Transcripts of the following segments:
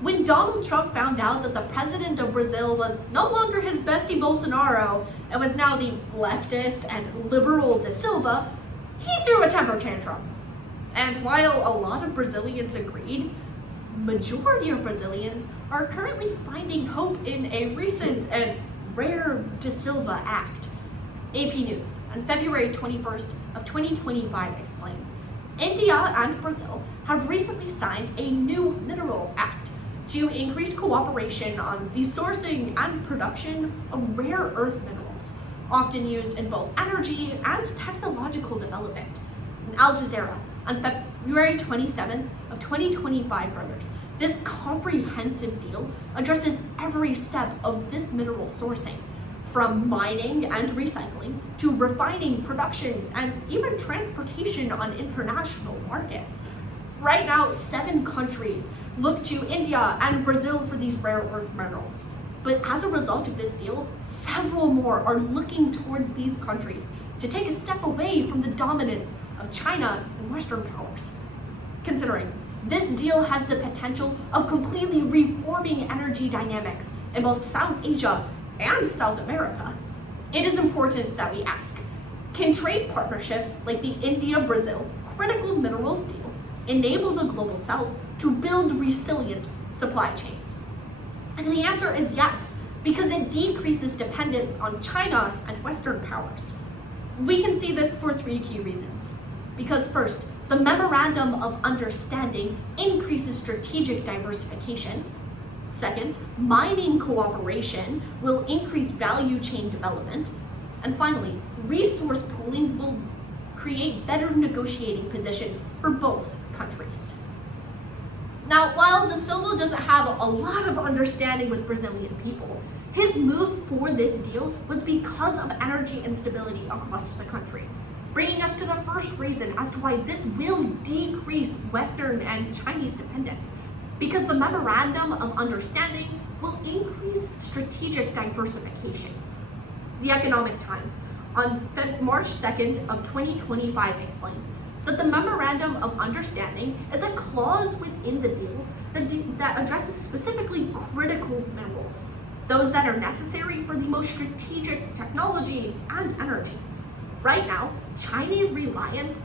When Donald Trump found out that the president of Brazil was no longer his bestie Bolsonaro and was now the leftist and liberal Da Silva, he threw a temper tantrum. And while a lot of Brazilians agreed, majority of Brazilians are currently finding hope in a recent and rare Da Silva act. AP News on February 21st of 2025 explains, India and Brazil have recently signed a new Minerals Act to increase cooperation on the sourcing and production of rare earth minerals, often used in both energy and technological development. And Al Jazeera on February 27th of 2025 furthers, this comprehensive deal addresses every step of this mineral sourcing, from mining and recycling to refining, production, and even transportation on international markets. Right now, 7 countries look to India and Brazil for these rare earth minerals. But as a result of this deal, several more are looking towards these countries to take a step away from the dominance of China and Western powers. Considering this deal has the potential of completely reforming energy dynamics in both South Asia and South America, it is important that we ask, can trade partnerships like the India-Brazil critical minerals deal enable the global South to build resilient supply chains? And the answer is yes, because it decreases dependence on China and Western powers. We can see this for 3 key reasons. Because first, the Memorandum of Understanding increases strategic diversification. Second, mining cooperation will increase value chain development. And finally, resource pooling will create better negotiating positions for both countries. Now, while Da Silva doesn't have a lot of understanding with Brazilian people, his move for this deal was because of energy instability across the country, bringing us to the first reason as to why this will decrease Western and Chinese dependence, because the Memorandum of Understanding will increase strategic diversification. The Economic Times on March 2nd of 2025 explains that the Memorandum of Understanding is a clause within the deal that addresses specifically critical minerals, those that are necessary for the most strategic technology and energy. Right now, Chinese reliance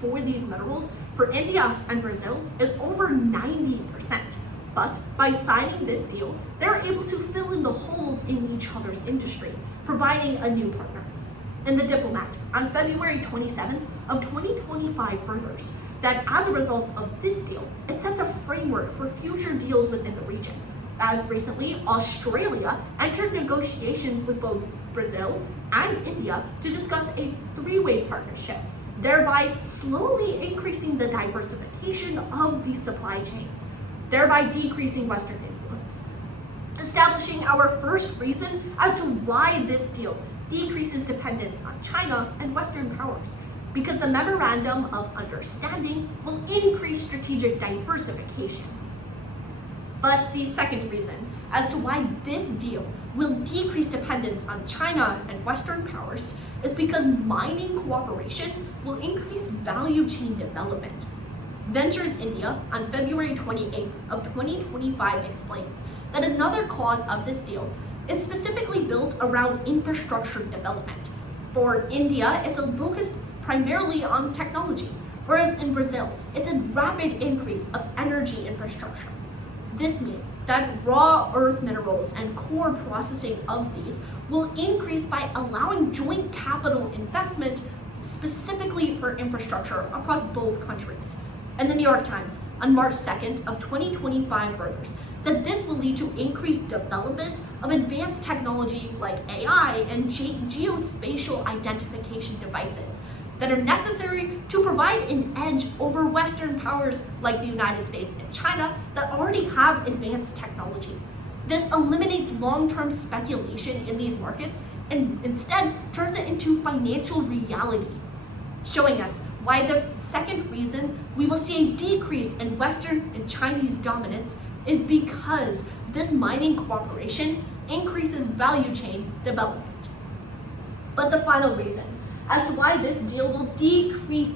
for these minerals for India and Brazil is over 90%. But by signing this deal, they're able to fill in the holes in each other's industry, providing a new partner. And The Diplomat on February 27th of 2025 furthers that as a result of this deal, it sets a framework for future deals within the region. As recently, Australia entered negotiations with both Brazil and India to discuss a 3-way partnership, thereby slowly increasing the diversification of these supply chains, thereby decreasing Western influence. Establishing our first reason as to why this deal decreases dependence on China and Western powers, because the Memorandum of Understanding will increase strategic diversification. But the second reason as to why this deal will decrease dependence on China and Western powers is because mining cooperation will increase value chain development. Ventures India on February 28th of 2025 explains that another clause of this deal is specifically built around infrastructure development. For India, it's a focus primarily on technology, whereas in Brazil, it's a rapid increase of energy infrastructure. This means that raw earth minerals and core processing of these will increase by allowing joint capital investment specifically for infrastructure across both countries. And the New York Times on March 2nd of 2025 furthers that this will lead to increased development of advanced technology like AI and geospatial identification devices that are necessary to provide an edge over Western powers like the United States and China that already have advanced technology. This eliminates long-term speculation in these markets and instead turns it into financial reality, showing us why the second reason we will see a decrease in Western and Chinese dominance is because this mining cooperation increases value chain development. But the final reason as to why this deal will decrease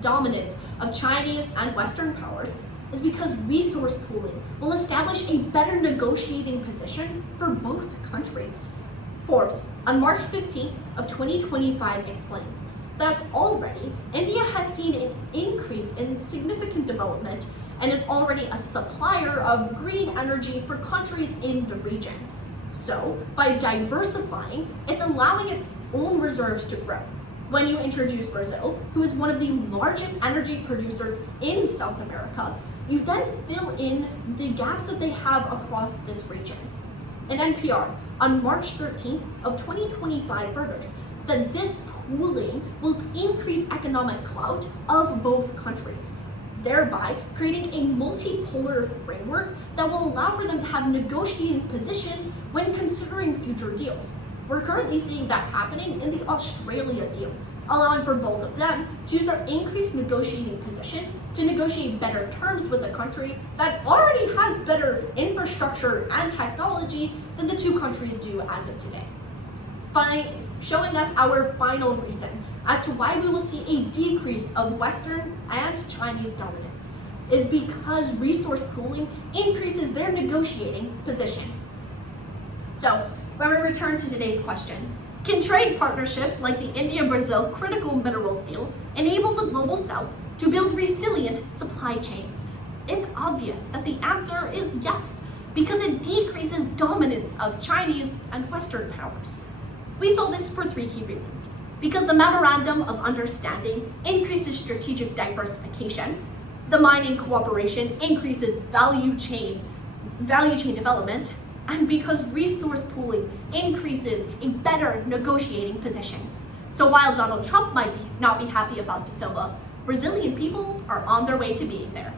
dominance of Chinese and Western powers is because resource pooling will establish a better negotiating position for both countries. Forbes, on March 15th of 2025, explains that already India has seen an increase in significant development and is already a supplier of green energy for countries in the region. So, by diversifying, it's allowing its own reserves to grow. When you introduce Brazil, who is one of the largest energy producers in South America, you then fill in the gaps that they have across this region. And NPR, on March 13th of 2025, furthers that this pooling will increase economic clout of both countries, thereby creating a multipolar framework that will allow for them to have negotiating positions when considering future deals. We're currently seeing that happening in the Australia deal, allowing for both of them to use their increased negotiating position to negotiate better terms with a country that already has better infrastructure and technology than the two countries do as of today. Showing us our final reason as to why we will see a decrease of Western and Chinese dominance is because resource pooling increases their negotiating position. So, when we return to today's question, can trade partnerships like the India-Brazil critical minerals deal enable the global south to build resilient supply chains? It's obvious that the answer is yes, because it decreases dominance of Chinese and Western powers. We saw this for three key reasons. Because the Memorandum of Understanding increases strategic diversification, the mining cooperation increases value chain development, and because resource pooling increases a better negotiating position. So while Donald Trump might not be happy about De Silva, Brazilian people are on their way to being there.